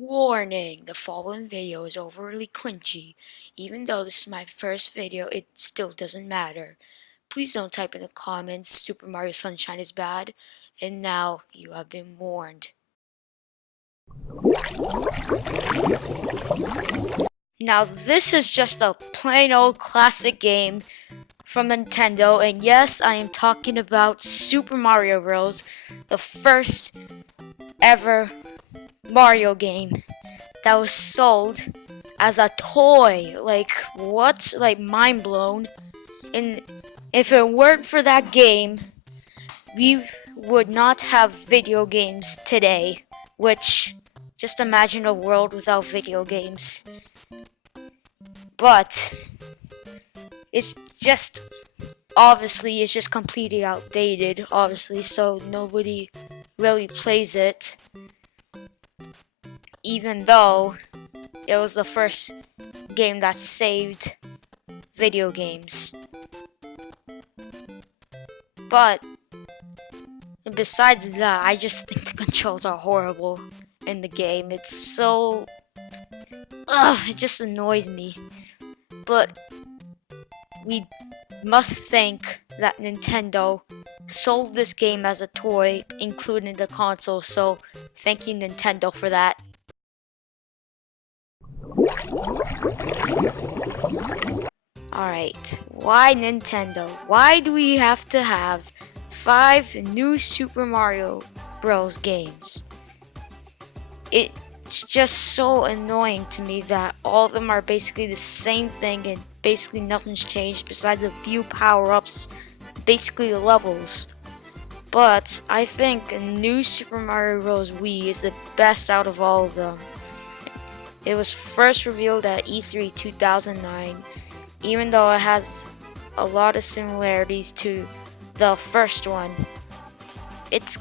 Warning! The following video is overly cringy. Even though this is my first video, it still doesn't matter. Please don't type in the comments Super Mario Sunshine is bad, and now you have been warned. Now this is just a plain old classic game from Nintendo, and yes, I am talking about Super Mario Bros., the first ever Mario game that was sold as a toy. Like, what? Like, mind blown. And if it weren't for that game, we would not have video games today. Which, just imagine a world without video games. But it's just, obviously, it's just completely outdated, obviously, so nobody really plays it. Even though it was the first game that saved video games. But besides that, I just think the controls are horrible in the game. It's so... it just annoys me. But we must thank that Nintendo sold this game as a toy, including the console, so thank you Nintendo for that. Alright, why Nintendo? Why do we have to have 5 new Super Mario Bros. Games? It's just so annoying to me that all of them are basically the same thing and basically nothing's changed besides a few power-ups, basically the levels. But I think a new Super Mario Bros. Wii is the best out of all of them. It was first revealed at E3 2009, even though it has a lot of similarities to the first one. It's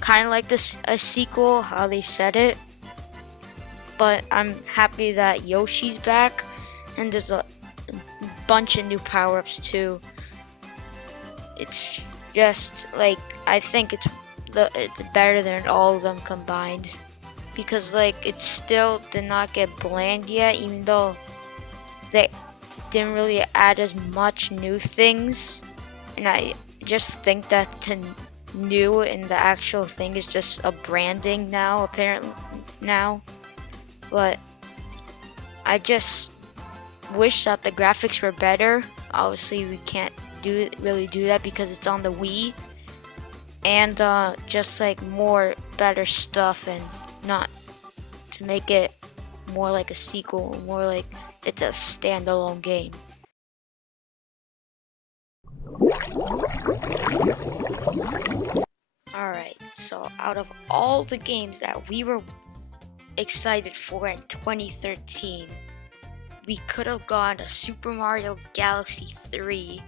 kind of like a sequel, how they said it. But I'm happy that Yoshi's back, and there's a bunch of new power-ups too. It's just like, I think it's better than all of them combined, because like it still did not get bland yet, even though they didn't really add as much new things. And I just think that the new in the actual thing is just a branding now, apparently now. But I just wish that the graphics were better. Obviously we can't really do that because it's on the Wii. And just like more better stuff, and not to make it more like a sequel, more like it's a standalone game. Alright, so out of all the games that we were excited for in 2013, we could have gone to Super Mario Galaxy 3,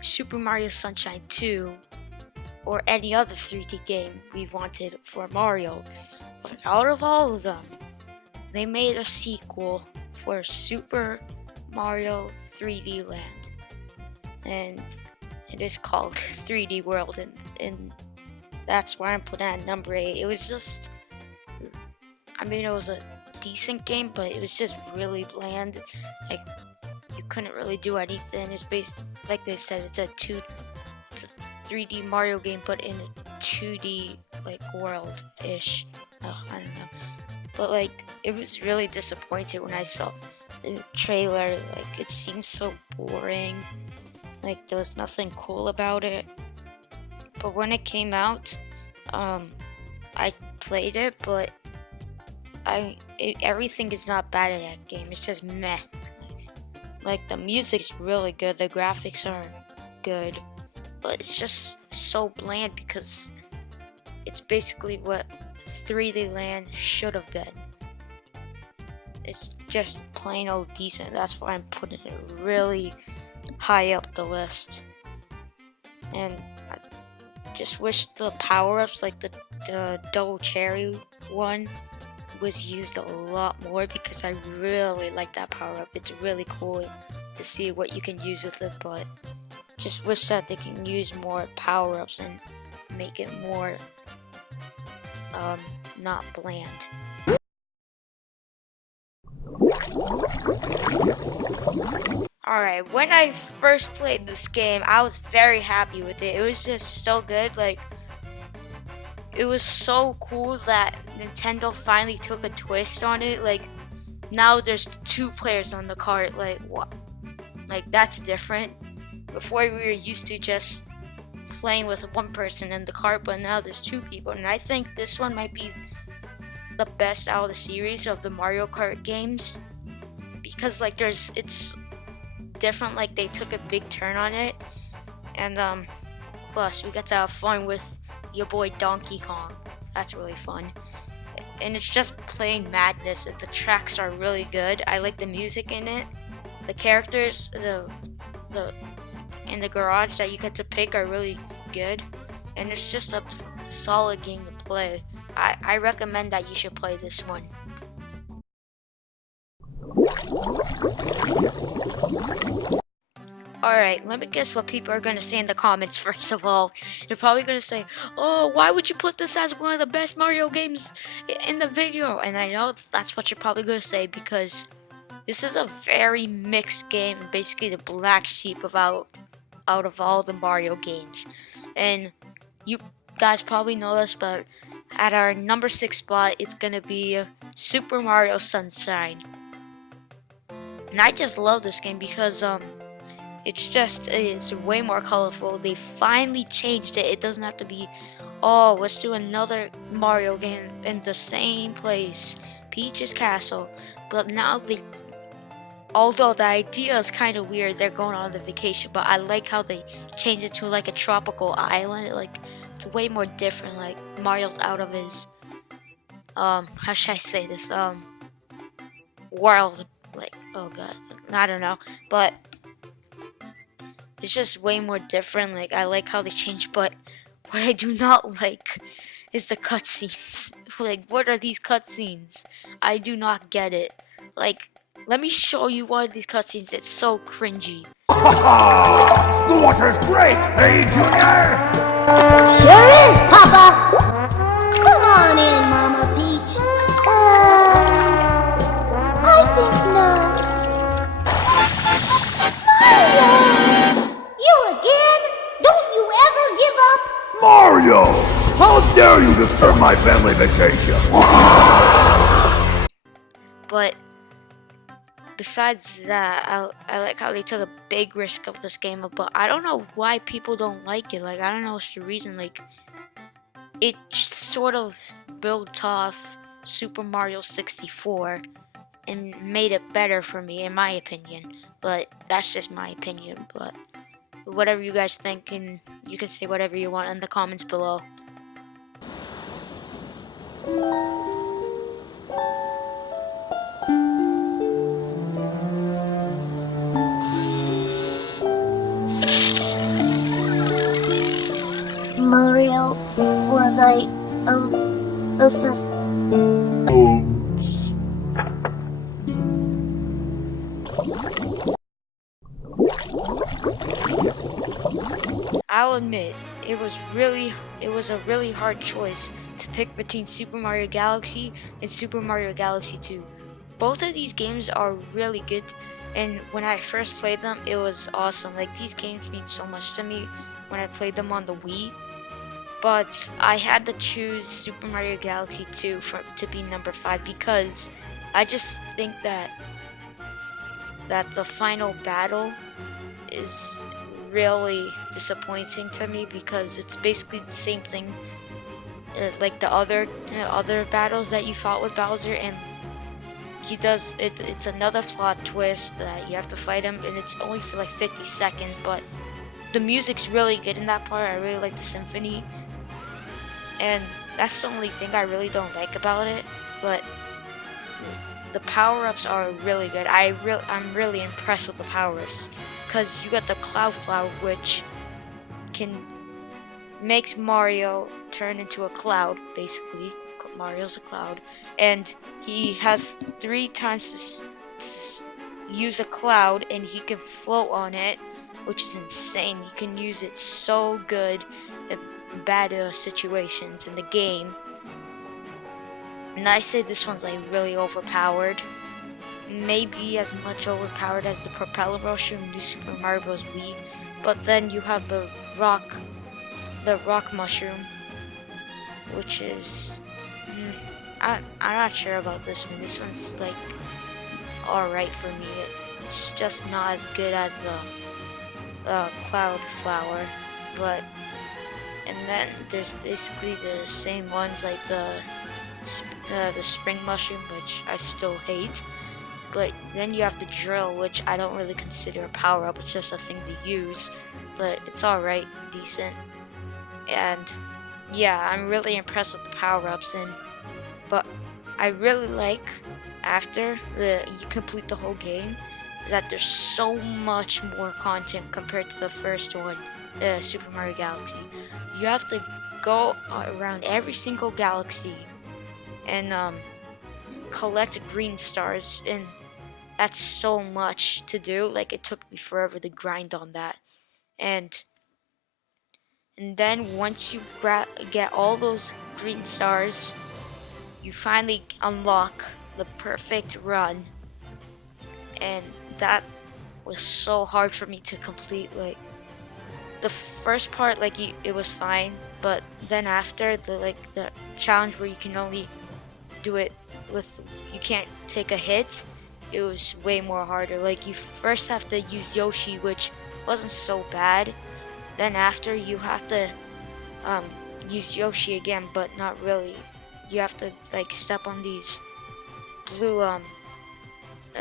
Super Mario Sunshine 2, or any other 3D game we wanted for Mario. But out of all of them, they made a sequel for Super Mario 3D Land, and it is called 3D World, and that's why I'm putting it at number 8. It was just, I mean, it was a decent game, but it was just really bland. Like, you couldn't really do anything. It's based, like they said, it's a 3D Mario game, but in a 2D like world-ish. I don't know. But like, it was really disappointing when I saw the trailer. Like, it seemed so boring. Like, there was nothing cool about it. But when it came out, I played it, but everything is not bad in that game. It's just meh. Like, the music's really good, the graphics are good, but it's just so bland because it's basically what 3D Land should have been. It's just plain old decent. That's why I'm putting it really high up the list. And I just wish the power-ups, like the double cherry one, was used a lot more, because I really like that power-up. It's really cool to see what you can use with it, but just wish that they can use more power-ups and make it more not bland. Alright, when I first played this game, I was very happy with it. It was just so good. Like, it was so cool that Nintendo finally took a twist on it. Like, now there's 2 players on the cart. Like, what? Like, that's different. Before we were used to just playing with 1 person in the cart, but now there's 2 people. And I think this one might be the best out of the series of the Mario Kart games. Because, like, it's different. Like, they took a big turn on it. And, plus, we get to have fun with your boy Donkey Kong. That's really fun. And it's just plain madness. The tracks are really good. I like the music in it. The characters, the in the garage that you get to pick are really good. And it's just a solid game to play. I recommend that you should play this one. Alright, let me guess what people are going to say in the comments. First of all, they're probably going to say, oh, why would you put this as one of the best Mario games in the video? And I know that's what you're probably going to say, because this is a very mixed game, basically the black sheep out of all the Mario games. And you guys probably know this, but at our number 6 spot, it's going to be Super Mario Sunshine. And I just love this game because it's way more colorful. They finally changed it. It doesn't have to be, oh, let's do another Mario game in the same place, Peach's Castle. But now although the idea is kind of weird, they're going on the vacation, but I like how they changed it to like a tropical island. Like, it's way more different. Like, Mario's out of his, how should I say this, world. Like, oh god, I don't know, but it's just way more different. Like, I like how they changed, but what I do not like is the cutscenes. Like, what are these cutscenes? I do not get it. Like, let me show you one of these cutscenes. It's so cringy. The water's great, hey, Junior? Sure is, Papa. Come on in, Mama Peach. I think not. Mario! You again? Don't you ever give up? Mario! How dare you disturb my family vacation? But besides that, I like how they took a big risk of this game, but I don't know why people don't like it. Like, I don't know what's the reason. Like, it sort of built off Super Mario 64 and made it better for me, in my opinion. But that's just my opinion. But whatever you guys think, and you can say whatever you want in the comments below. Mario, was I assist? I'll admit, it was a really hard choice to pick between Super Mario Galaxy and Super Mario Galaxy 2. Both of these games are really good, and when I first played them, it was awesome. Like, these games mean so much to me when I played them on the Wii. But I had to choose Super Mario Galaxy 2 to be number 5, because I just think that the final battle is really disappointing to me, because it's basically the same thing like the other battles that you fought with Bowser, and he does it. It's another plot twist that you have to fight him, and it's only for like 50 seconds, but the music's really good in that part. I really like the symphony, and that's the only thing I really don't like about it. But the power-ups are really good. I'm really impressed with the power-ups, because you got the Cloud Flower, which makes Mario turn into a cloud. Basically, Mario's a cloud, and he has 3 times to use a cloud, and he can float on it, which is insane. You can use it so good in bad situations in the game. And I say this one's like really overpowered. maybe as much overpowered as the propeller mushroom in New Super Mario Bros. Wii, but then you have the rock mushroom, which is I'm not sure about this one. This one's like alright for me. It's just not as good as the cloud flower, but and then there's basically the same ones like the spring mushroom, which I still hate. But then you have the drill, which I don't really consider a power up. It's just a thing to use, but it's alright, decent. And yeah, I'm really impressed with the power ups, but I really like after you complete the whole game is that there's so much more content compared to the first one, Super Mario Galaxy. You have to go around every single galaxy and collect green stars, and that's so much to do. Like, it took me forever to grind on that. And then once you get all those green stars, you finally unlock the perfect run. And that was so hard for me to complete. Like, the first part, like, it was fine, but then after the challenge where you can only do it with, you can't take a hit, it was way more harder. Like, you first have to use Yoshi, which wasn't so bad. Then after, you have to use Yoshi again, but not really. You have to like step on these blue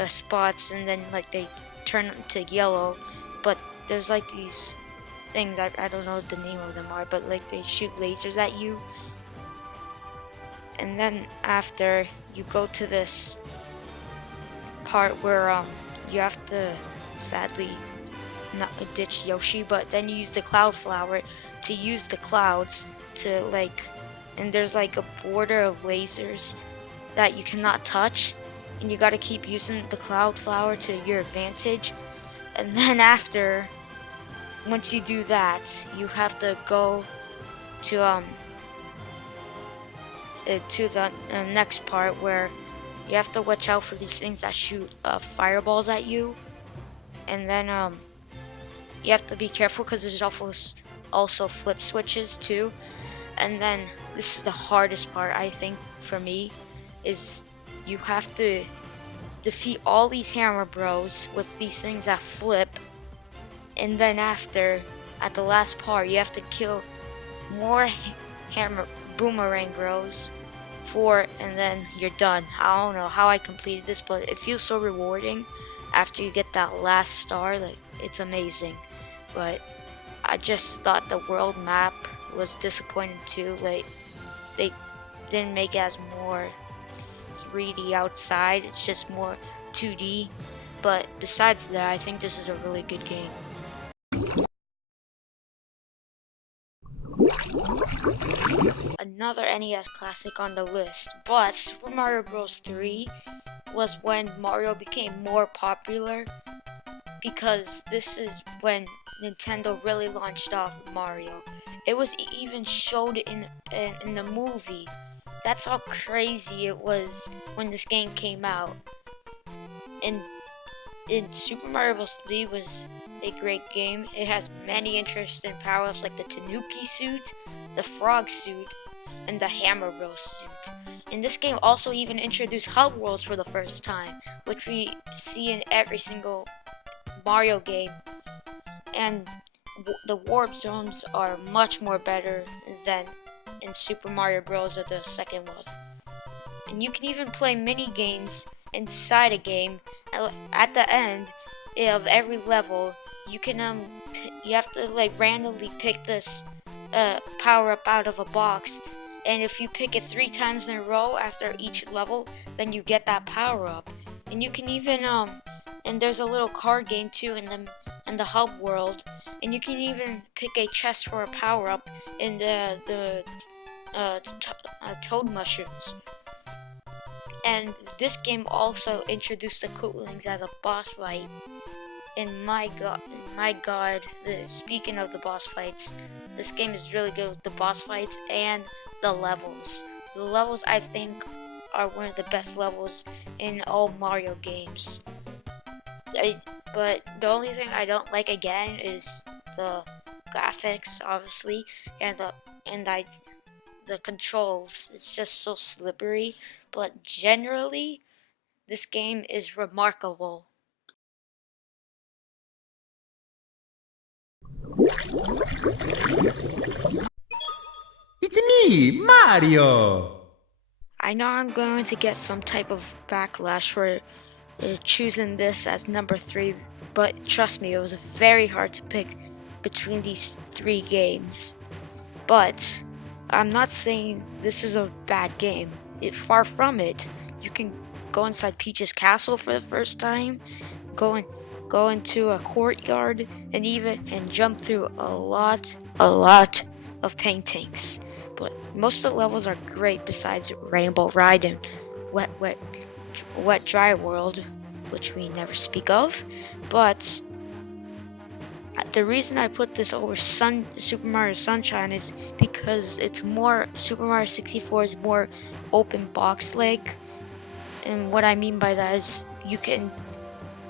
spots, and then like they turn to yellow. But there's like these things, I don't know what the name of them are, but like they shoot lasers at you. And then after, you go to this part where you have to sadly not ditch Yoshi, but then you use the cloud flower to use the clouds to like, and there's like a border of lasers that you cannot touch, and you got to keep using the cloud flower to your advantage. And then after, once you do that, you have to go to the next part where you have to watch out for these things that shoot fireballs at you. And then you have to be careful because there's also flip switches too. And then this is the hardest part, I think, for me, is you have to defeat all these hammer bros with these things that flip. And then after, at the last part, you have to kill more hammer boomerang bros and then you're done. I don't know how I completed this, but it feels so rewarding after you get that last star. Like, it's amazing. But I just thought the world map was disappointing too. Like, they didn't make it as more 3D outside, it's just more 2D. But besides that, I think this is a really good game. Another NES classic on the list, but Super Mario Bros. 3 was when Mario became more popular, because this is when Nintendo really launched off Mario. It was even showed in the movie. That's how crazy it was when this game came out. And Super Mario Bros. 3 was a great game. It has many interesting power-ups like the Tanuki suit, the frog suit, and the Hammer Bros suit. And this game also even introduced hub worlds for the first time, which we see in every single Mario game. And the warp zones are much more better than in Super Mario Bros. Or the second one. And you can even play mini games inside a game. At the end of every level, you can you have to like randomly pick this power up out of a box, and if you pick it 3 times in a row after each level, then you get that power up. And you can even and there's a little card game too in the hub world, and you can even pick a chest for a power up in the toad mushrooms. And this game also introduced the Kootlings as a boss fight. And my god, speaking of the boss fights, this game is really good with the boss fights and the levels. The levels, I think, are one of the best levels in all Mario games. But the only thing I don't like again is the graphics, obviously, and the controls. It's just so slippery. But generally, this game is remarkable. It's me, Mario! I know I'm going to get some type of backlash for choosing this as number 3, but trust me, it was very hard to pick between these 3 games. But I'm not saying this is a bad game. Far from it. You can go inside Peach's castle for the first time, go into a courtyard, and jump through a lot of paintings. But most of the levels are great besides Rainbow Ride and Wet Dry World, which we never speak of. But the reason I put this over Super Mario Sunshine is because Super Mario 64 is more open box like, and what I mean by that is you can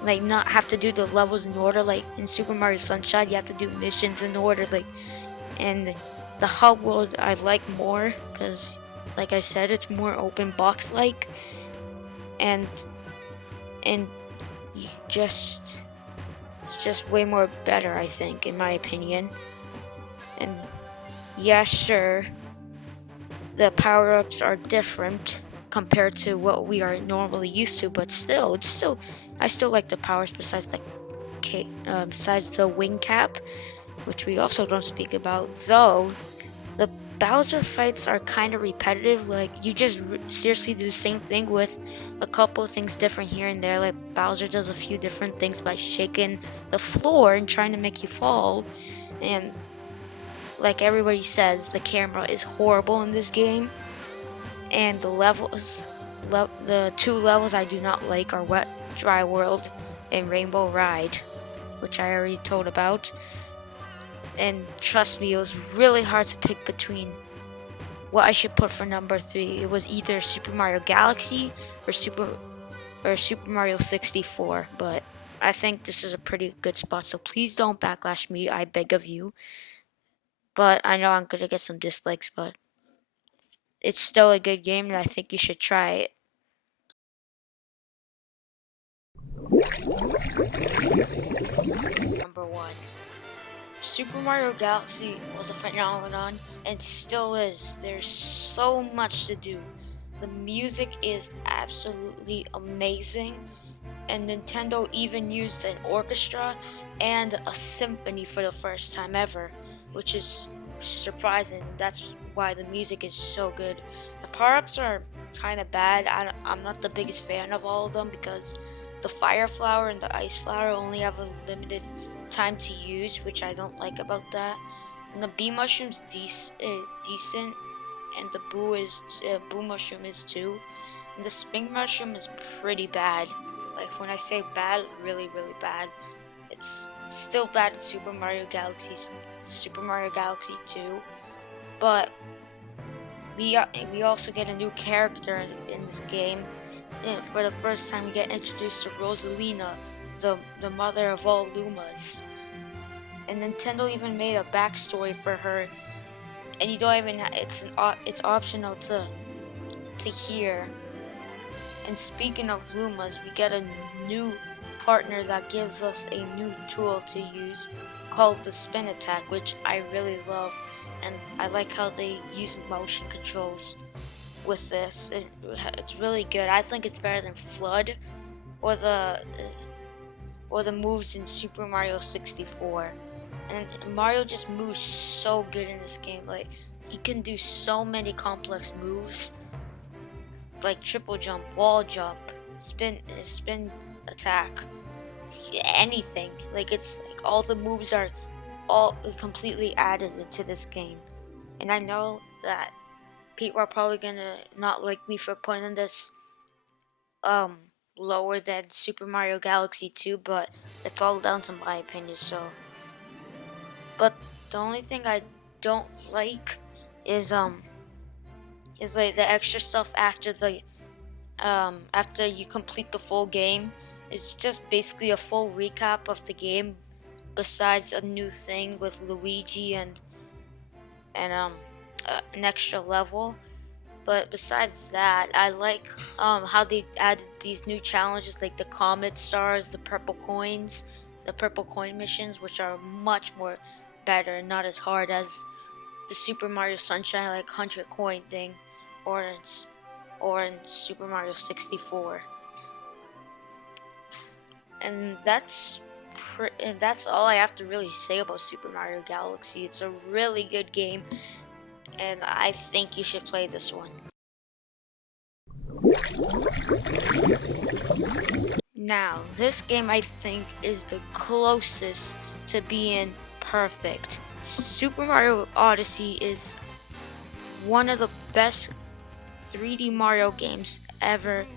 not have to do the levels in order. Like in Super Mario Sunshine, you have to do missions in order. And the hub world I like more because, like I said, it's more open box like, and it's just way more better, I think, in my opinion. And yeah, sure, the power-ups are different compared to what we are normally used to, but I still like the powers besides the wing cap, which we also don't speak about. Though the Bowser fights are kind of repetitive. Like you just seriously do the same thing with a couple of things different here and there. Like Bowser does a few different things by shaking the floor and trying to make you fall. And like everybody says, the camera is horrible in this game. And the 2 levels I do not like are Wet Dry World and Rainbow Ride, which I already told about. And trust me, it was really hard to pick between what I should put for number 3. It was either Super Mario Galaxy or Super Mario 64, but I think this is a pretty good spot, so please don't backlash me, I beg of you. But I know I'm gonna get some dislikes, but it's still a good game and I think you should try it. Number 1. Super Mario Galaxy was a phenomenon and still is. There's so much to do. The music is absolutely amazing, and Nintendo even used an orchestra and a symphony for the first time ever, which is surprising. That's why the music is so good. The power-ups are kind of bad. I'm not the biggest fan of all of them because the Fire Flower and the Ice Flower only have a limited time to use, which I don't like about that. And the bee mushroom's decent, and the boo mushroom is too. And the spring mushroom is pretty bad. Like when I say bad, really bad. It's still bad in Super Mario Galaxy 2, but we also get a new character in this game. And for the first time, we get introduced to Rosalina, the mother of all Lumas. And Nintendo even made a backstory for her, and you don't even it's optional to hear. And speaking of Lumas, we get a new partner that gives us a new tool to use called the spin attack, which I really love, and I like how they use motion controls with this. It's really good. I think it's better than Flood or the moves in Super Mario 64. And Mario just moves so good in this game. Like he can do so many complex moves, like triple jump, wall jump, spin attack, anything. Like it's like all the moves are all completely added into this game. And I know that people are probably gonna not like me for putting this lower than Super Mario Galaxy 2, but it's all down to my opinion. But the only thing I don't like is like the extra stuff after the after you complete the full game. It's just basically a full recap of the game, besides a new thing with Luigi and an extra level. But besides that, I like how they added these new challenges like the comet stars, the purple coins, the purple coin missions, which are much more better and not as hard as the Super Mario Sunshine like 100 coin thing, or in Super Mario 64. And that's all I have to really say about Super Mario Galaxy. It's a really good game, and I think you should play this one. Now, this game I think is the closest to being perfect. Super Mario Odyssey is one of the best 3D Mario games ever,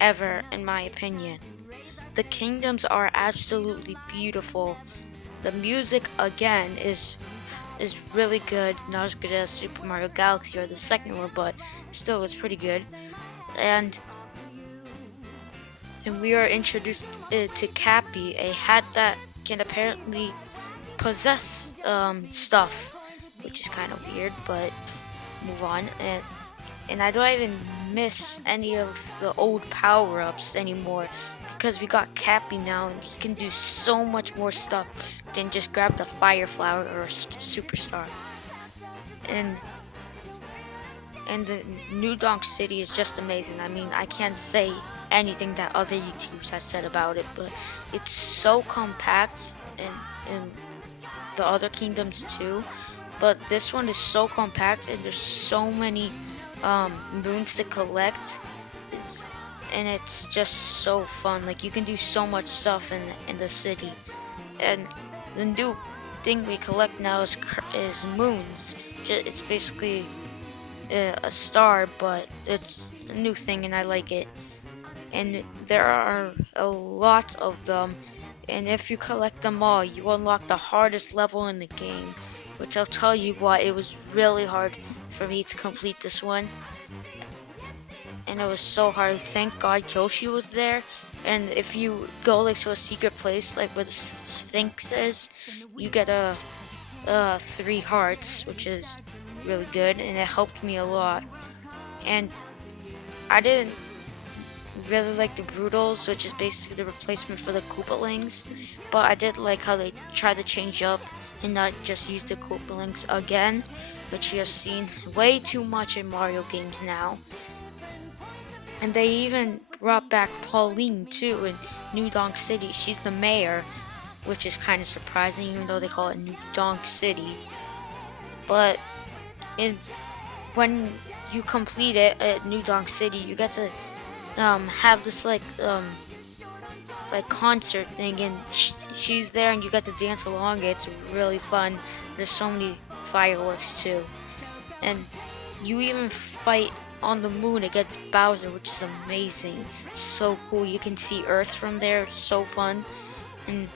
in my opinion. The kingdoms are absolutely beautiful. The music, again, is really good. Not as good as Super Mario Galaxy or the second one, but still it's pretty good. And we are introduced to Cappy, a hat that can apparently possess stuff, which is kind of weird, but move on. And I don't even miss any of the old power-ups anymore, because we got Cappy now and he can do so much more stuff than just grab the fire flower or a superstar. And the new Donk City is just amazing. I mean, I can't say anything that other YouTubers have said about it, but it's so compact, and the other kingdoms too. But this one is so compact, and there's so many moons to collect. And it's just so fun. Like, you can do so much stuff in the city. And the new thing we collect now is moons. It's basically a star, but it's a new thing and I like it. And there are a lot of them, and if you collect them all, you unlock the hardest level in the game, which I'll tell you what, it was really hard for me to complete this one. And it was so hard. Thank God Yoshi was there. And if you go like to a secret place, like where the Sphinx is, you get 3 hearts, which is really good, and it helped me a lot. And I didn't really like the Brutals, which is basically the replacement for the Koopalings, but I did like how they tried to change up and not just use the Koopalings again, which you have seen way too much in Mario games now. And they even brought back Pauline too in New Donk City. She's the mayor, which is kind of surprising, even though they call it New Donk City. But when you complete it at New Donk City, you get to have this like concert thing, and she's there, and you get to dance along. It's really fun. There's so many fireworks too, and you even fight on the moon against Bowser, which is amazing. So cool. You can see Earth from there. It's so fun. And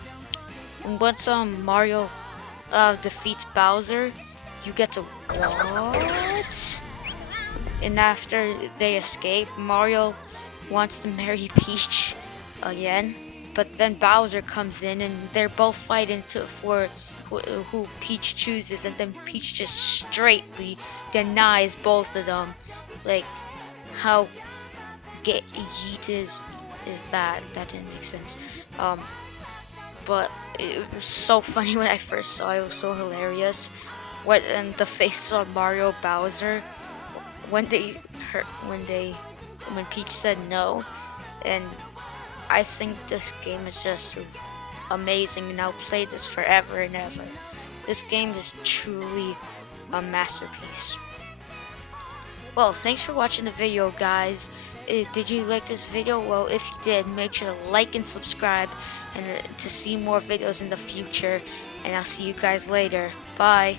once Mario defeats Bowser, you get to what? And after they escape, Mario wants to marry Peach again, but then Bowser comes in, and they're both fighting for who Peach chooses, and then Peach just straightly denies both of them. Like, how yeet is that? That didn't make sense. But it was so funny when I first saw it. It was so hilarious. And the faces on Mario Bowser when Peach said no. And I think this game is just amazing, and I'll play this forever and ever. This game is truly a masterpiece. Well, thanks for watching the video, guys. Did you like this video? Well, if you did, make sure to like and subscribe, and to see more videos in the future. And I'll see you guys later. Bye.